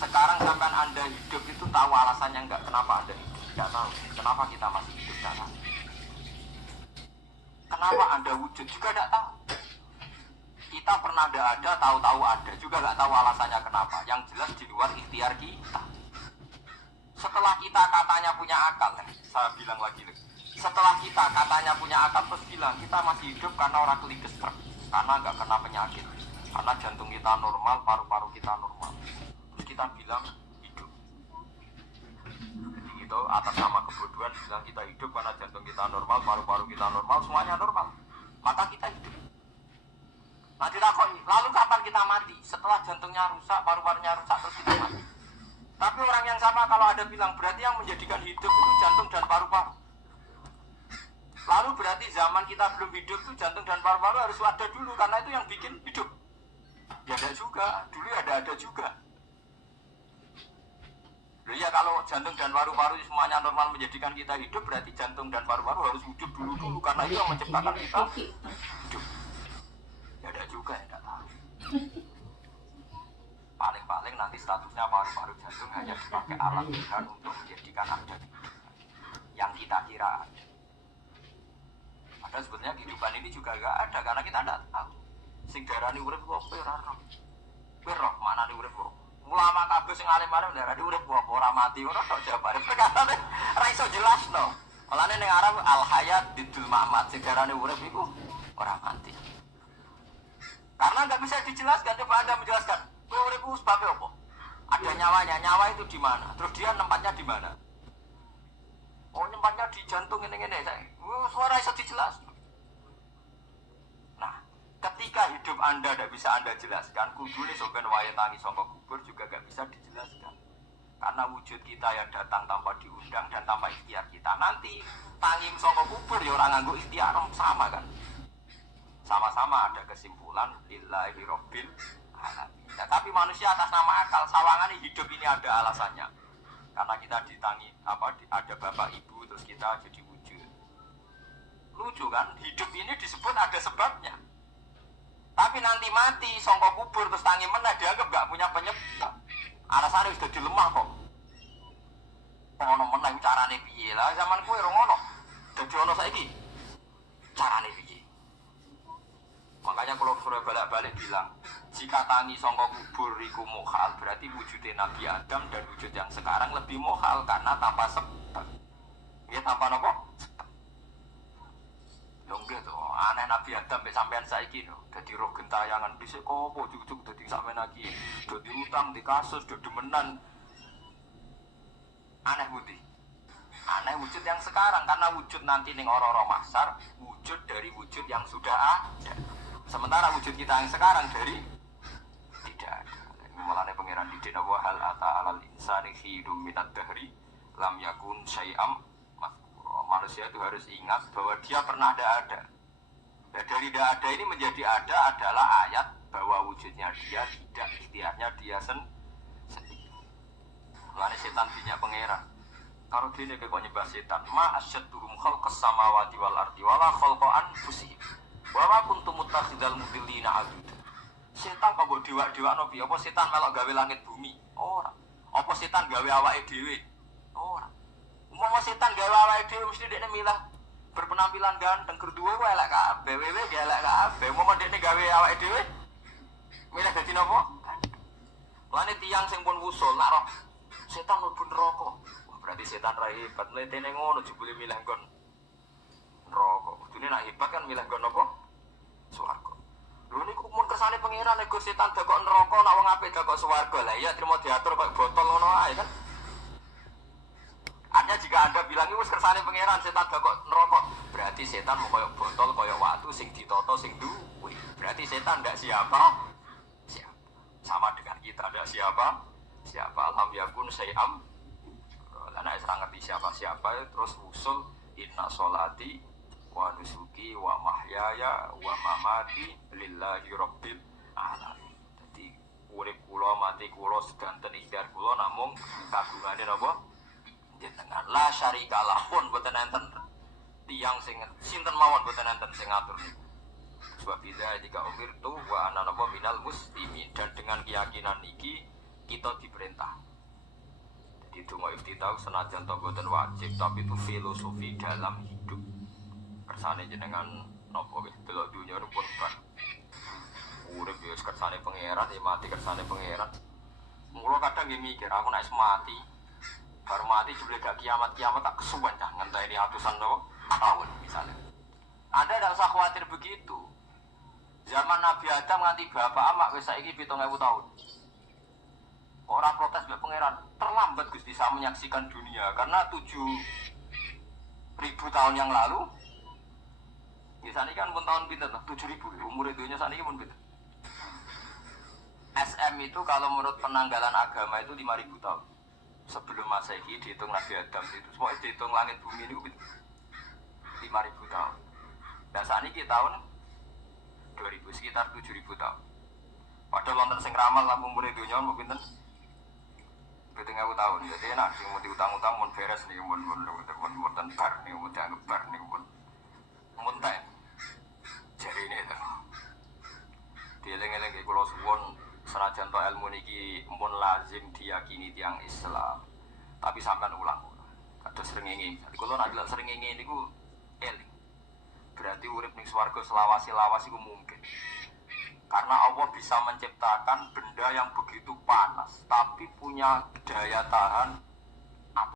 Sekarang sampai Anda hidup itu tahu alasannya enggak? Kenapa Anda hidup? Tidak tahu. Kenapa kita masih hidup? Tidak tahu. Kenapa Anda wujud juga tidak tahu. Kita pernah tidak ada, tahu-tahu ada juga nggak tahu alasannya kenapa. Yang jelas di luar ikhtiar kita. Setelah kita katanya punya akal, saya bilang lagi, setelah kita katanya punya akal terus bilang kita masih hidup karena orang kelikes truk, karena nggak kena penyakit, karena jantung kita normal, paru-paru kita normal. Terus kita bilang hidup. Jadi itu atas nama kebodohan bilang kita hidup karena jantung kita normal, paru-paru kita normal, semuanya normal. Maka kita hidup. Nah ditakoni, lalu kapan kita mati? Setelah jantungnya rusak, paru-parunya rusak, terus kita mati. Tapi orang yang sama kalau ada bilang, berarti yang menjadikan hidup itu jantung dan paru-paru. Lalu berarti zaman kita belum hidup itu jantung dan paru-paru harus ada dulu, karena itu yang bikin hidup. Ya ada juga, dulu ada juga. Loh ya kalau jantung dan paru-paru semuanya normal menjadikan kita hidup, berarti jantung dan paru-paru harus wujud dulu, karena itu yang menciptakan kita hidup. Ya ada juga, ya tidak tahu. Paling-paling nanti statusnya paru-paru jantung hanya dipakai alat Tuhan untuk menjadikan ada yang kita kira ada. Padahal sebetulnya kehidupan ini juga gak ada karena kita tidak tahu. Sing darani urip apa ora roh. Kowe roh manane urip apa? Ulama kabeh sing alim-alim darani urip apa ora mati ora tok jawabane. Perkatane ora iso jelasno. Mulane ning Arab al hayat didul mamat, sing darani urip iku ora mati. Karena nggak bisa dijelaskan, coba Anda menjelaskan. Urip itu sebabnya apa? Ada nyawanya, nyawa itu di mana? Terus dia tempatnya di mana? Oh, tempatnya di jantung ini. Suara bisa dijelaskan. Nah, ketika hidup Anda tidak bisa Anda jelaskan, kudune sampeyan wae tangi saka kubur juga nggak bisa dijelaskan. Karena wujud kita yang datang tanpa diundang dan tanpa ikhtiar kita. Nanti tangi saka kubur ya orang nganggo ikhtiar sama kan? Sama-sama ada kesimpulan lillahi rabbil alamin. Ya, tapi manusia atas nama akal sawangan hidup ini ada alasannya. Karena kita ditangi ada bapak ibu terus kita jadi wujud. Lucu kan? Hidup ini disebut ada sebabnya. Tapi nanti mati sangka kubur terus tangi meneh dianggap enggak punya penyebab. Alasannya sudah dilemah kok. Ono meneh carane piye lah zaman kowe ora ngono. Dadi ono saiki. Carane piye? Makanya kalau sudah balik-balik bilang, jika tangi sangka kubur iku mukhal, berarti wujudnya Nabi Adam dan wujud yang sekarang lebih mukhal karena tanpa sebab. Ya tanpa apa? Sebab. Lho tuh, aneh Nabi Adam sampean saiki lho, dadi roh gentayangan dhisik kok ujug-ujug dadi sampean lagi. Dadi utang di kasus, do demenan. Aneh budi. Aneh wujud yang sekarang karena wujud nanti ning ora-ora mahsyar, wujud dari wujud yang sudah ada. Sementara wujud kita yang sekarang dari tidak ada. Ini mulanya pangeran didina wa hal ata alal insani hidum minad dahri lam yakun syai'am mazkura. Manusia itu harus ingat bahwa dia pernah ada. Dan dari tidak ada ini menjadi ada adalah ayat bahwa wujudnya dia tidak, ikhtiarnya dia sendiri. Mulanya setan punya pangeran. Kalau dia kok nyembah setan, ma asyadduhum khalqas samawati wal ardi wala khalqa anfusihim. Wa ma kuntum muttakhidal mudillina aduda. Setan kok mbok diwak-diwakno piye? Apa setan melok gawe langit bumi? Ora. Apa setan gawe awake dhewe? Ora. Umpama setan gawe awake dhewe mesti dekne milah berpenampilan ganteng gerduwe wae elek kabeh, wewe ge elek kabeh. Umpama dekne gawe awake dhewe milah dadi napa? Lane tiyang sing pun wusul nak roh setan mlebu neraka. Berarti setan ra hebat, letene ngono jebule milah nggon neraka. Kudune nak hebat kan milah nggon apa? Swarga. Lho niku mun kersane pangeran nek setan dakok neraka, nak wong apik dakok swarga. Lah iya trimo diatur kok botol ngono ae kan. Artinya jika Anda bilang itu kersane pangeran setan dakok neraka, berarti setan mau koyo botol, koyo watu sing ditata sing duwe. Berarti setan ndak siapa? Siapa. Sama dengan kita ndak siapa? Siapa alam yakun syai'am. Karena saya ngerti siapa-siapa terus usul inna sholati wa nusuki wa mahyaya wa mamati lillahi rabbil alamin. Jadi urip kula mati kula sedanten ikhtiar kula namung kagungane napa? Jenengan la syarikalah pun boten enten tiyang sing sinten mawon boten enten sing ngatur niku. Sebab bila jika umir tu wa ana napa minal muslimin dan dengan keyakinan iki kita diperintah. Jadi donga iftitah senajan to boten wajib, tapi itu filosofi dalam hidup. Kersane jenengan napa wis delok dunya pun bar. Urip ya kersane pangeran, ya mati kersane pangeran. Mula kadang nggih mikir, aku nek mati, baru mati jebule gak kiamat-kiamat tak kesuwen dah ngenteni atusan tahun misalnya. Anda tidak usah khawatir begitu. Zaman Nabi Adam nganti bapak amak wis saiki 7.000 tahun. Orang protes mbek pangeran, terlambat Gusti saya menyaksikan dunia karena 7.000 tahun yang lalu. Biasanya kan pun tahun pinter 7.000 umur dunia saat ini pun pinter. SM itu kalau menurut penanggalan agama itu 5.000 tahun. Sebelum Masehi dihitung Nabi Adam itu semua dihitung langit bumi itu 5.000 tahun. Dan saat ini tahun 2000 sekitar 7.000 tahun. Padahal wonten sing ramal lah umur dunia mau pinten 7.000 tahun. Jadi enak sing mau diutang-utang mun beres nih mun bar nih mun dianggap bar nih mun teh. Jadi ini itu. Dieling-eling kula suwun senajan to ilmu niki mun lazim diyakini tiyang Islam. Tapi sampean ulang. Kados srengenge. Kula nek delok srengenge niku eling. Berarti urip ning swarga selawasi-lawas iku mungkin. Karena Allah bisa menciptakan benda yang begitu panas tapi punya daya tahan